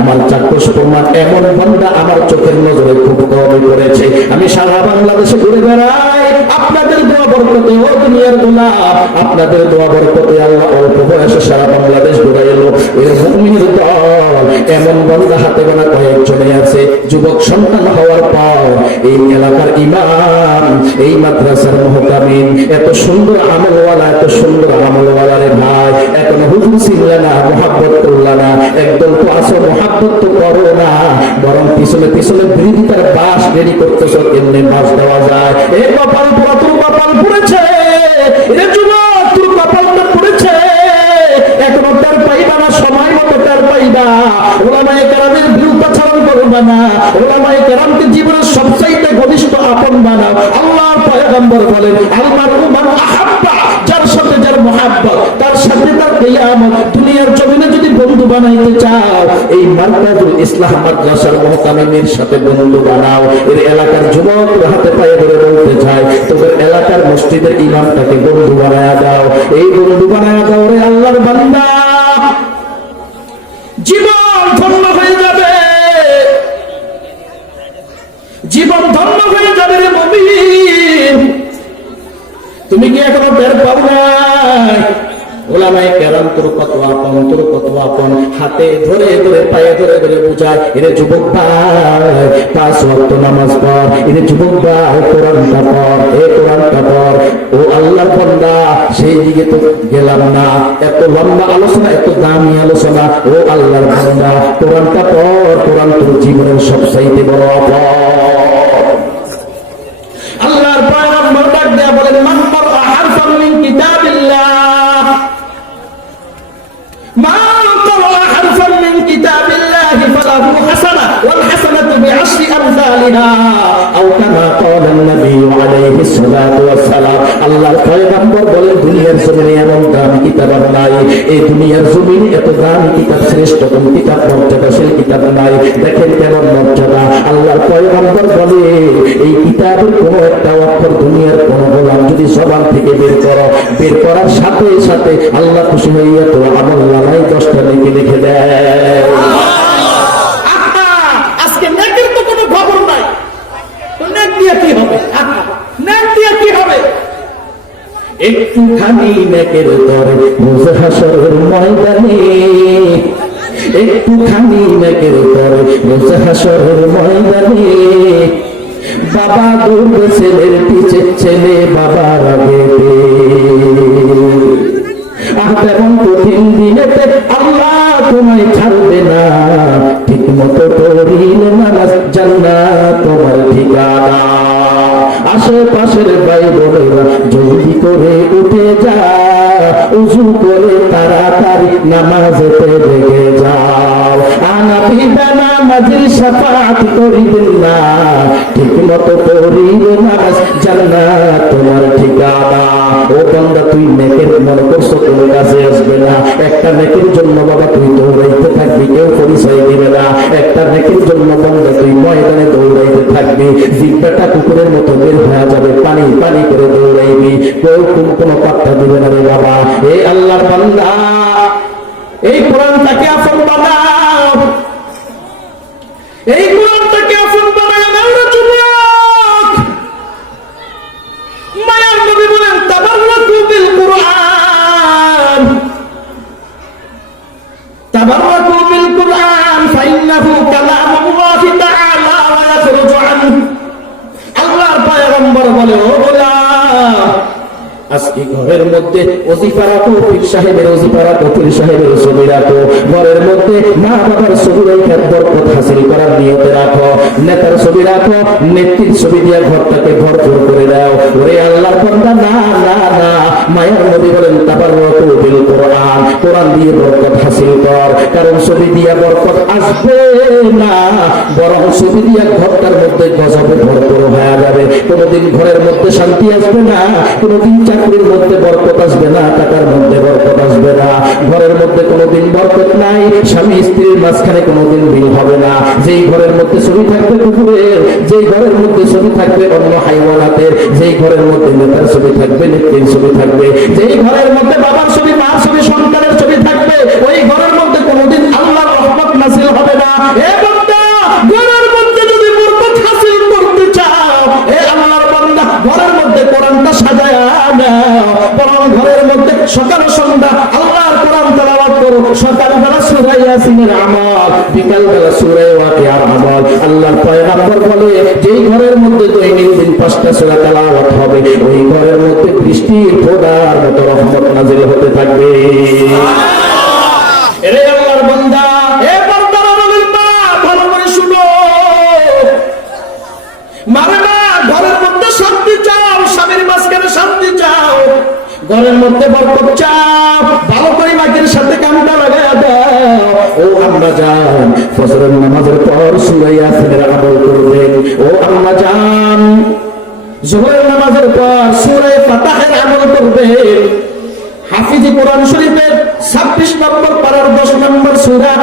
আমার চাক্ষুষ প্রমাণ, এমন বান্দা আমার চোখের নজরে খুব কমই করেছে। আমি সারা বাংলাদেশে ঘুরে বেড়াই, আপনাদের দোয়া বরকতে, ও দুনিয়ার গোলাম, আপনাদের দোয়া বরকতে আল্লাহ অল্প বয়সে সারা বাংলাদেশ ঘুরে এলো। ওই মুমিনের দল, এমন বান্দা হাতে গোনা কয়েকজনে আছে। যুবক সন্তান হওয়ার পর এই এলাকার ইমাম, এই মাদ্রাসার মুহতামিম, এত সুন্দর আমলওয়ালা, এত সুন্দর আমলওয়ালা রে ভাই, এখন হুজুর চিনলা না, মহাব্বত করলা না, একদল তো আসো মহাব্বত তো করো না, বরং পিছনে পিছনে বিরোধিতার বাস রেডি করতেছ, কেমনে বাস দেওয়া যায়। এ কপাল পোড়া, তোর কপাল পড়েছে, এ যুবক তোর কপালটা পড়েছে, এখনো তার পাইবা না, সময় মতো তার পাইবা। ওলামায়ে কেরামের বিরুদ্ধাচরণ করবা না, ওলামায়ে কেরামকে জীবনের সবচাইতে ঘনিষ্ঠ আপন বানাও। আল্লাহর পয়গম্বর বলেন, আলমারু মান আহাব্বা, যার সাথে যার মহাব্বত, তার সাথে তার কিয়ামত। দুনিয়ার জমিনে যদি বন্ধু বানাইতে চাও, এই মার্কাজুল ইসলাহ মাদ্রাসার মুহতামিমের সাথে বন্ধু বানাও। এর এলাকার যুবকরা হাতে পায়ে ধরে বলতে চায়, তোদের এলাকার মসজিদের ইমামটাকে বন্ধু বানায়া দাও, এই বন্ধু বানায়া দাও রে আল্লাহর বান্দা, জীবন ধন্য হয়ে যাবে, জীবন ধন্য হয়ে যাবে রে মুমিন। তুমি কি এখনো বের পাও নাই? ওলামায়ে কেরাম তোর কত আপন, তোর কত আপন, হাতে ধরে ধরে পায়ে ধরে ধরে বুঝায়, এরে যুবক ভাই 5 ওয়াক্ত নামাজ পড়, এরে যুবক ভাই কোরআনটা পড়, এ কোরআনটা পড়। ও আল্লাহর বান্দা, সেই দিকে তো গেলাম না, এত লম্বা আলোচনা, এত দামি আলোচনা। ও আল্লাহর বান্দা, কোরআনটা পড়, কোরআন তোর জীবনের সবচাইতে বড় আপন। আল্লাহর পয়গম্বর ডাক দেয়া বলেন, মান ক্বারা হারফান মিন কিতাবিল্লাহ, মান ক্বারা হারফান মিন কিতাবিল্লাহি ফালাহু হাসানাহ ওয়াল হাসানাতু বি'আশরি আমসালিহা আও কামা ক্বালা an-নাবী আলাইহিস সালাতু ওয়াস সালাম। আল্লাহর পয়গম্বর বলেন, দুনিয়ার জমিনে এমন দামি কিতাব নাই, এই দুনিয়ার জমিনে এত দামি কিতাব, শ্রেষ্ঠতম কিতাব, মর্যাদাশীল কিতাব নাই। দেখেন কেমন মর্যাদা। আল্লাহর পয়গম্বর বলে, এই কিতাবের কোন একটা অক্ষর দুনিয়ার কোন গোলাম যদি জবান থেকে বের করো, বের করার সাথে সাথে আল্লাহ খুশি হইয়া তো আমলনামায় 10টা নেকি লিখে দেয়। আজকে নেকির তো কোনো খবর নাই, তো নেক দিয়ে কি হবে? নেক দিয়ে কি হবে? একটুখানি নেকের তরে রোজ হাসরের ময়দানে, একটুখানি নেকের তরে রোজ হাসরের ময়দানে, বাবা দৌড়বে ছেলের পিছে, ছেলে বাবার আগে। তেমন কঠিন দিনেতে আল্লাহ তোমায় ছাড়বে না, ঠিক মতো তো যা, উজু করে তাড়াতাড়ি নামাজেতে লেগে যাও। আনাবি নামাজের শাফাআত করিবেন না, ঠিক মতো করিবে নামাজ, জান্নাত তোমার ঠিকানা। ও বান্দা, তুই নেকের মনে করছো কোনো কাছে আসবে না, একটা নেকের জন্য বাবা তুই দৌড়াইতে থাকবি, কেউ পরিচয় দিবে না। একটা নেকের জন্য বান্দা তুই ময়দানে দৌড়াইতে থাকবি, জিব্বাটা কুকুরের মতো বের হয়ে যাবে, পানি পানি করে দৌড়াইবি, কেউ কোনো পাত্তা দিবে না রে বাবা। এই আল্লাহর বান্দা, এই কোরআনটাকে আপন বানাও, এই কোরআনটাকে আপন বানাও না যুবক। মায়ার নবী বলেন তাবাররাকু বিল কুরআন, তাবাররাকু বিল কুরআন ফাইন্নাহু কালামুল্লাহি তাআলা ওয়া ইয়াখরুজু আনহু। আল্লাহর পয়গম্বর বলে, ও গোলাম, আজকে ঘরের মধ্যে ওজিফা রাখো, পীর সাহেবের ওজিফা রাখো, পীর সাহেবের ছবি রাখো, ঘরের মধ্যে মা বাবার ছবি রেখে বরকত হাসিল করার নিয়তে রাখো, নেতার ছবি রাখো, নেত্রীর ছবি দিয়ে ঘরটাকে ভরপুর করে দাও। ওরে আল্লাহর বান্দা, না না না, মায়ের নবী বলেন তাবাররাকু বিল কুরআন, কোরআন দিয়ে বরকত হাসিল কর। কারণ ছবি দিয়ে বরকত আসবে না, বরং ছবি দিয়ে ঘরটার মধ্যে গজবে ভরপুর হয়ে যাবে। কোনোদিন ঘরের মধ্যে শান্তি আসবে না, কোনোদিন চাকরির মধ্যে বরকত আসবে না, টাকার মধ্যে বরকত আসবে না, ঘরের মধ্যে কোনোদিন বরকত নাই, স্বামী স্ত্রীর মাঝখানে কোনোদিন মিল হবে না। যেই ঘরের মধ্যে ছবি থাকবে কুকুরের, যেই ঘরের মধ্যে ছবি থাকবে অন্য হাইওয়ানাতের, যেই ঘরের মধ্যে নেতার ছবি থাকবে, নেত্রীর ছবি থাকবে, যেই ঘরের মধ্যে বাবার ছবি, মার ছবি, সন্তানের ছবি থাকবে, ওই ঘরের মধ্যে কোনোদিন আল্লাহর রহমত নাযিল হবে না। এ বান্দা, ঘরের মধ্যে যদি বরকত হাসিল করতে চাও, এ আল্লাহর বান্দা, ঘরের মধ্যে কোরআনটা সাজায়া নাও, বরং ঘরের মধ্যে সকাল সন্ধ্যা আল্লাহর কোরআন তেলাওয়াত করো। সকালবেলা সূরা ইয়াসিনের আমল, বিকালবেলা সূরা ওয়াকিয়ার আমল। আল্লাহর পয়গম্বর বলে, যেই ঘরের মধ্যে দৈনন্দিন 5টা সূরা তেলাওয়াত হবে, ওই ঘরের মধ্যে বৃষ্টির ফোঁটার মতো রহমত নাযিল হতে থাকবে। এরে আল্লাহর বান্দা, এ বান্দারা বলেন না, ভালো করে শুনো, মানে না, ঘরের মধ্যে শান্তি চাও, স্বামীর মাঝখানে শান্তি চাও, ঘরের মধ্যে বরকত চাও, ভালো করে মাটির সাথে কামটা লাগায়া দাও। ও আম্মা জান, ফজরের নামাজের পর সূরা ইয়াসিনের আমল করবেন। ও আম্মা জান, যোহরের নামাজের পর সূরা ফাতিহার আমল করবেন। হাফিজি কোরআন শরীফের 26 নম্বর পারার 10 নম্বর সূরা,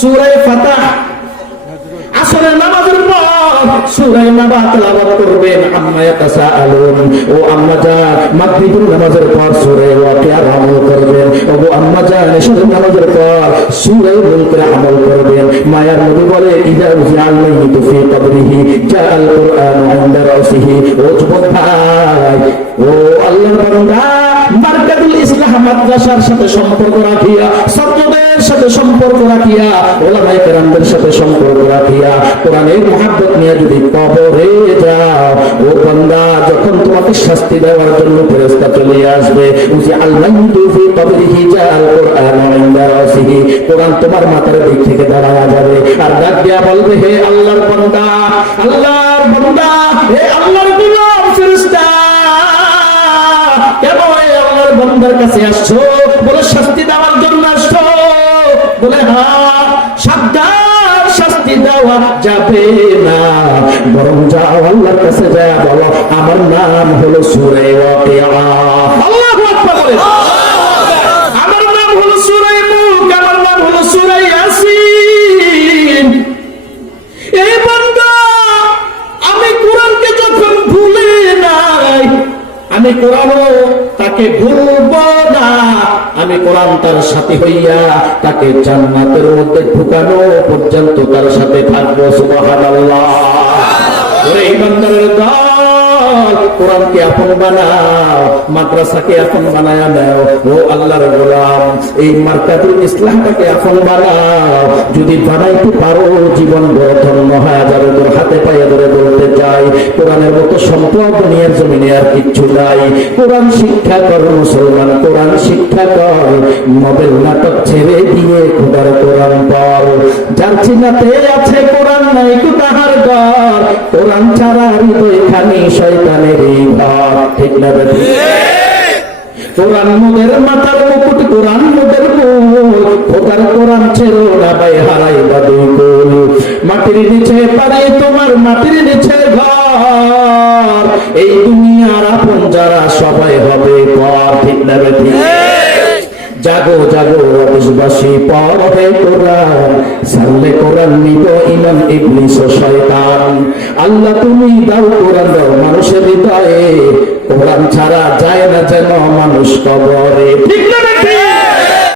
সূরা ফাতিহা। আসরের নামাজের পর সূরা নাবা তেলাওয়াত করবেন। আম্মা ইয়াতাসাআলুন, ও আম্মা জান, মাগরিবের নামাজের পর সূরা ওয়াকিয়ার আমল করবেন। ও আম্মা জান, এশারের নামাজের পর সূরা মুলকের আমল করবেন। মায়ার নবী বলে, ইযা উযিআল মাইয়িতু ফি কবরিহি জাআল কুরআনু ইনদা রাসিহি। ও যুবক ভাই, ও আল্লাহর বান্দা, মার্কাতুল ইসলাহ মাদ্রাসার সাথে সম্পর্ক রাখিয়া, ছাত্রদের সাথে সম্পর্ক রাখিয়া, ওলামায়ে কেরামদের সাথে সম্পর্ক রাখিয়া, কোরআনের মহব্বত নিয়ে যদি কবরে যাও, ও বান্দা, যখন তোমাকে শাস্তি দেওয়ার জন্য ফেরেশতা চলে আসবে, উজি আল্লাহু ফি কবরিহি জাআল কুরআনু ইনদা রাসিহি, কোরআন তোমার মাথার দিক থেকে দাঁড়ায়া যাবে, আর ডাক দিয়া বলবে, হে আল্লাহর বান্দা, আল্লাহর বান্দা, হে আল্লাহর গোলাম ফেরেশতা, কেন এই আল্লাহর বান্দার কাছে আসছো? বলে, শাস্তি দেওয়ার জন্য আসছো? বলে, হ্যাঁ। সাবধান, শাস্তি দেওয়া যাবে না, বরং যাও আল্লাহর কাছে যায় বলো, আমার নাম হলো সূরা ওয়াকিয়া। আল্লাহু আকবার বলে, আমার নাম হলো সূরা মুলক, আমার নাম হলো সূরা ইয়াসিন। এই বান্দা, আমি কোরআনকে যখন ভুলি নাই, আমি কোরআনও তাকে ভুলব না, আমি কোরআন তার সাথে হইয়া তাকে জান্নাতের মধ্যে ঢুকানো পর্যন্ত তার সাথে থাকবো। সুবহানাল্লাহ। ওরে ইমানদারের দল, কোরআনকে আপন বানাও, মাদ্রাসাকে আপন বানায়া দাও। ও আল্লাহর গোলাম, এই মার্কাতুল ইসলামটাকে আপন বানাও। যদি বানাইতে পারো, জীবন বড় ধন্য হয়ে যাবে। তোর হাতে পায়ে ধরে বলতে চাই, কোরআনের মতো সম্পদ দুনিয়ার জমিনে আর কিচ্ছু নাই। কোরআন শিক্ষা কর মুসলমান, কোরআন শিক্ষা কর। নোবেল নাটক ছেড়ে দিয়ে খোদার কোরআন পড়। যার চিনাতে আছে কোরআন নাই তাহার ঘর, কোরআন ছাড়া হৃদয় খানি শয়তানের ঘর। ঠিক না? কোরআন মোদের মাথার মুকুট, কোরআন মোদের মূল, খোদার কোরআন ছেড়ো না ভাই হারাইবা দুই কুল। মাটির নিচে পারে তোমার, মাটির নিচে ঘর, এই দুনিয়ার আপন যারা সবাই হবে পর। ঠিক না ঠিক? জাগো জাগো দেশবাসী, পড়ে কোরআন, সারলে কোরআন নিব ইমান ইবলিস ও শয়তান। আল্লাহ তুমি দাও কোরআন, দাও মানুষের হৃদয়ে, কোরআন ছাড়া যায় না যেন মানুষ কবরে। ঠিক না ঠিক?